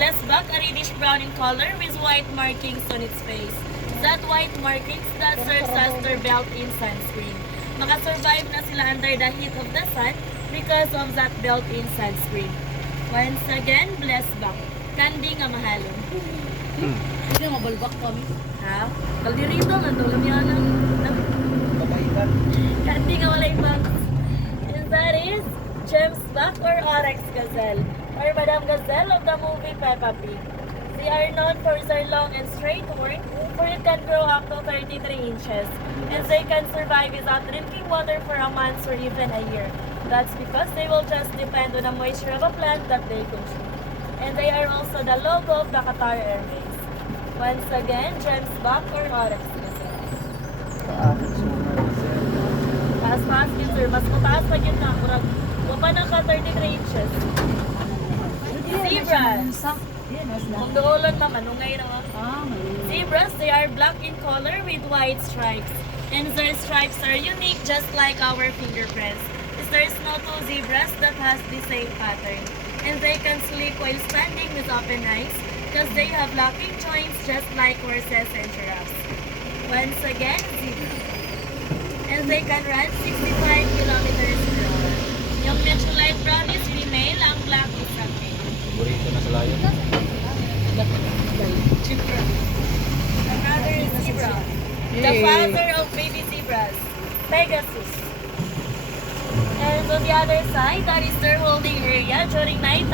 Blessback, a reddish brown in color with white markings on its face. That white markings that serves as their built-in sunscreen. Makasurvive na sila under the heat of the sun because of that built-in sunscreen. Once again, Blessback. Kandi nga mahalon. Hindi na mabalbak kami. Ha? Kaldirito nga tulong yan ang Kabaikan. kandi nga walay bangs. And that is Gemsback or Oryx Gazelle, or Madame Gazelle of the movie Peppa Pig. They are known for their long and straight horn, for it can grow up to 33 inches, and they can survive without drinking water for a month or even a year. That's because they will just depend on the moisture of a plant that they consume. And they are also the logo of the Qatar Airways. Once again, Gemsback or Oryx Gazelle. Taas yun, sir. Mas mataas pa yun na. Murag, wapa na ka 33 inches. Zebras. Kung doolon naman, ungay na nga. Zebras, they are black in color with white stripes. And their stripes are unique just like our fingerprints. There is no two zebras that has the same pattern. And they can sleep while standing with open eyes because they have locking joints just like horses and giraffes. Once again, zebra. And they can run 65 kilometers per hour. Yung medyo light brown is female, ang black is something. Burrito na sa layo. Another is zebra. The father of baby zebras, Pegasus. And on the other side, that is their holding area during nighttime.